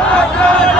প্রিয়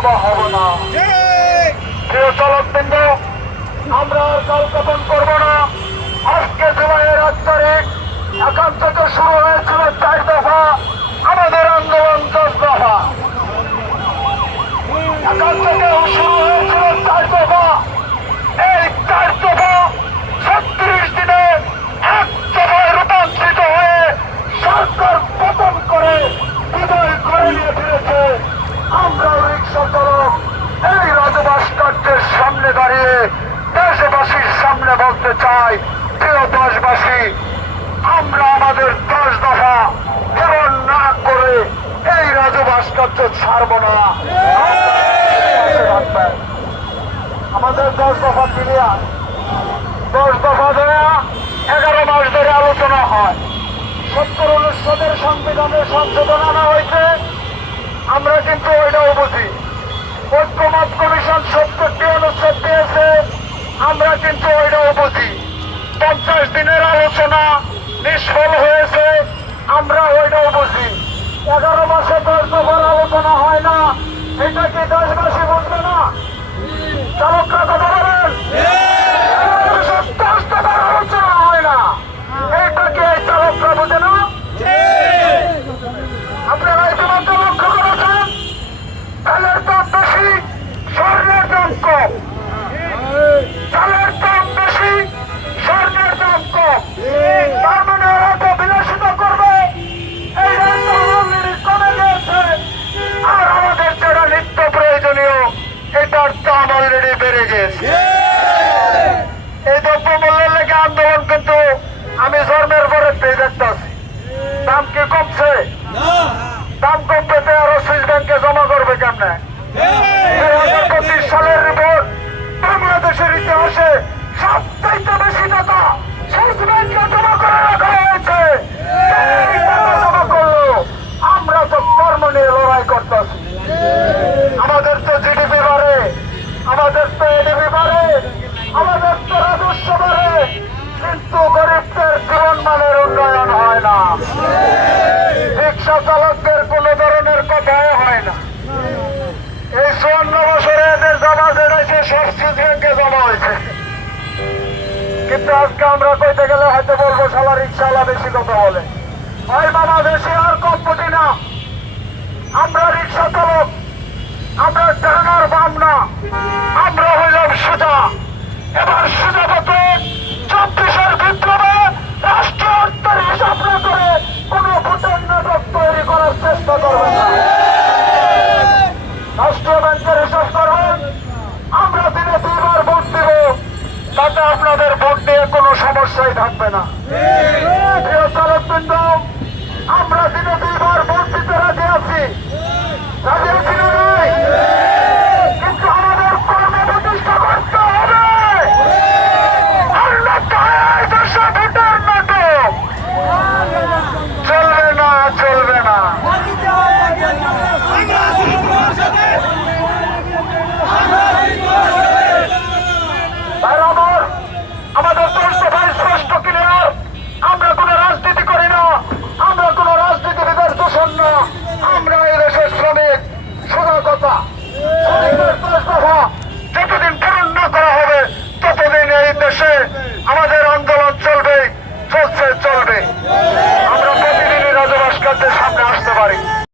কিছুবা হব না। প্রিয় চালকবৃন্দ, আমরা আর কালকাপন করব না। আজকে জুলাইয়ের এক তারিখ এখান থেকে শুরু হয়েছিল চার দফা, আমাদের আন্দোলন দশ দফা। এখান থেকে শুরু হয়েছিল চার দফা এই চার দফা ছত্রিশ দিনে এক দফায় রূপান্তরিত হয়ে সরকার পতন করে বিদায় করে নিয়ে ফিরেছে আমরা রিক্সা চালক এই রাজভাস্কর্যের সামনে দাঁড়িয়ে দেশবাসীর সামনে বলতে চাই, প্রিয় দেশবাসী, আমরা আমাদের দশ দফা পূরণ না করে এই রাজভাস্কর্য ছাড়ব না। আমাদের দশ দফা ক্লিয়ার দশ দফা দেয়া এগারো মাস ধরে আলোচনা হয়। সত্তর অনুচ্ছেদের সংবিধানের সংশোধন আনা হয়েছে। আমরা কিন্তু ওইটাও বুঝি। ঐক্যমত কমিশন সত্তরটি অনুচ্ছেদ দিয়েছে। আমরা কিন্তু দিনের আলোচনা নিষ্ফল হয়েছে। আমরা ওইটাও বুঝি এগারো মাসে দশ আলোচনা হয় না। এই দ্রব্য মূল্যের লেগে আন্দোলন কিন্তু আমি জন্মের পরে পেয়ে দেখতেছি দাম কি কমছে? দাম কমবে তো আরও সুইস ব্যাংকে জমা করবে কেমনে? দুই হাজার পঁচিশ সালের রিপোর্ট বাংলাদেশের ইতিহাসে সবচাইতে বেশি টাকা সুইস ব্যাংকে জমা করে রাখা হয়েছে এই টাকা জমা করল আমরা তো কর্ম নিয়ে লড়াই করতেছি আমাদের তো জিডিপি বাড়ে আমাদের তো এডিপি বাড়ে আমাদের তো রাজস্ব বাড়ে কিন্তু গরিবদের জীবন মানের উন্নয়ন হয় না রিক্সা চালকদের কোন ধরনের কথাই হয় না। এই চুয়ান্ন বছরে এদের জমা যেটাইছে সব সুইস জমা হয়েছে। কিন্তু আজকে আমরা কইতে গেলে হয়তো বলব সালা রিক্সাওয়ালা বেশি কথা বলে। ওই মামা বেশি আর কম বুঝি না। আমরা রিক্সা চালক, আমরা ডানার বাম না আমরা হইলাম সোজা। এবার সোজা তাতে আপনাদের ভোট দিয়ে কোনো সমস্যাই থাকবে না। প্রিয় চালকবৃন্দ